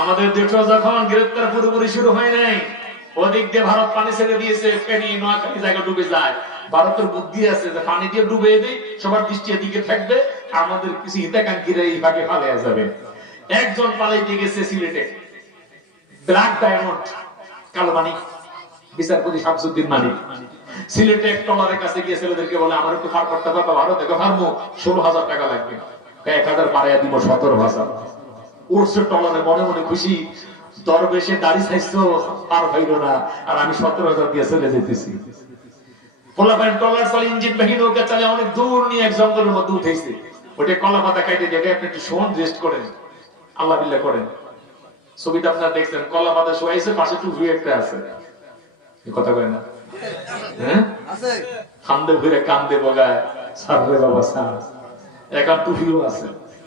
আমাদের দেশ যখন গ্রেপ্তার পুরোপুরি শুরু হয় নাই, ওদিক দিয়ে ভারত পানি ছেড়ে দিয়েছে, ফেনি, নোয়াখালী জায়গা ডুবে যায়। ভারতের বুদ্ধি আছে যে পানি দিয়ে ডুবে দেয় সবার দৃষ্টি এদিকে থাকবে, আমাদের কিছু হিতাকাঙ্ক্ষীরা এই ভাগে পালিয়ে যাবে। একজন পালাইতে গেছে সিলেটে। ব্ল্যাক ডায়মন্ড, কালো মানিক, বিচারপতি শামসুদ্দিন মানিক। সিলেটে এক টলারের কাছে গিয়ে ছেলেদেরকে বলে, আমার একটু ফার করতে পারব? ভারত ফার্মো ষোলো হাজার টাকা লাগবে। এক হাজার বাড়াইয়া দিব সতেরো হাজার। উঠছে টলারে মনে মনে খুশি। দরবেশে দাড়ি চাইছো আর হইল না। আর আমি সতেরো হাজার দিয়ে চলে যেতেছি পোলাপাইন টলার চালে ইঞ্জিন নৌকা চালে অনেক দূর নিয়ে এক জঙ্গলের মধ্যে উঠেছে ওটা কলা পাতা কাটে দেখে আপনি একটু শোন রেস্ট করেন। আল্লাহ বিল্লাহ করেন। ছবিটা আপনারা দেখছেন কলা পাতা শোয়াইছে পাশে টুপি একটা আছে। কথা কয় না? হ্যাঁ? কান্দে ঘুরে কান্দে বগায়। সাররে বাবা সার একা টুপিও আছে।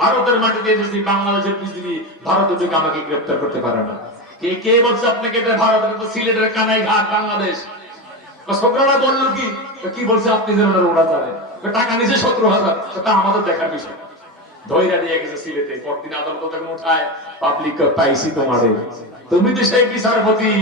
ভারতের মাটিতে এসেছি বাংলাদেশের বিজিবি ভারতে ঢুকে আমাকে গ্রেফতার করতে পারে না। কে কে বলছে আপনাকে এটা ভারত এটা তো সিলেটের কানাই ঘাট বাংলাদেশ? ছোকরারা বলল কি? কি বলছে আপনি ওরা টাকা নিছে সতেরো হাজার, তা আমাদের দেখার বিষয়। গেছে সিলেটে আদালত থেকে উঠায় পাবলিক পাইছি তোমারে। তুমি তো সেই বিচারপতি,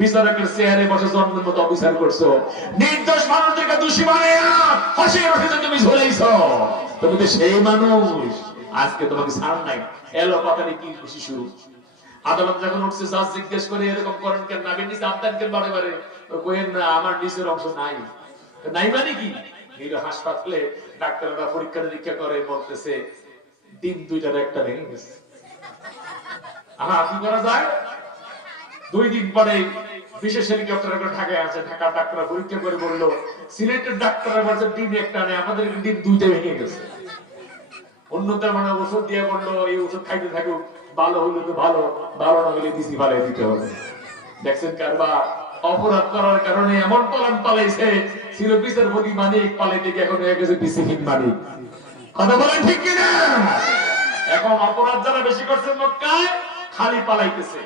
বিচারকের চেয়ারে বসে জন্মের মতো অবিচার করছ। নির্দোষ মানুষদেরকে দোষী বানাইয়া হাসি তুমি ঝুলাইছো। তুমি তো সেই মানুষ। আজকে তোমাকে ছাড় নাই। এলো পাতারে কি খুশি শুরু? আদালত যখন উঠছে জাজ জিজ্ঞেস করে, এরকম করেন কেন? নাবির নিচে আবদান কেন বারে বারে? কইেন না, আমার নিচের অংশ নাই। নাই মানে কি? নিল হাসপাতালে ডাক্তাররা পরীক্ষা নিরীক্ষা করে, বলতেছে ডিম দুইটার একটা ভেঙে গেছে। আহা, কি করা যায়? দুই দিন পরে বিশেষ হেলিকপ্টার করে ঢাকায় আছে ঢাকার ডাক্তার পরীক্ষা করে বলল, সিলেটের ডাক্তার বলছে, ডিম একটা নেই আমাদের ডিম দুইটা ভেঙে গেছে। অন্যদের মানে ওষুধ দিয়ে বলল, এই ওষুধ খাইতে থাকুক, ভালো হইলে তো ভালো ভালো না হলে দিছি ভালো দিতে হবে। দেখছেন কারবা অপরাধ করার কারণে এমন পালন পালাইছে ছিল বিচারপতি মানিক, পালাইতে গিয়ে এখন হয়ে গেছে বিসিহীন মানিক। কথা বলেন ঠিক কিনা? এখন অপরাধ যারা বেশি করছে মক্কায়, খালি পালাইতেছে।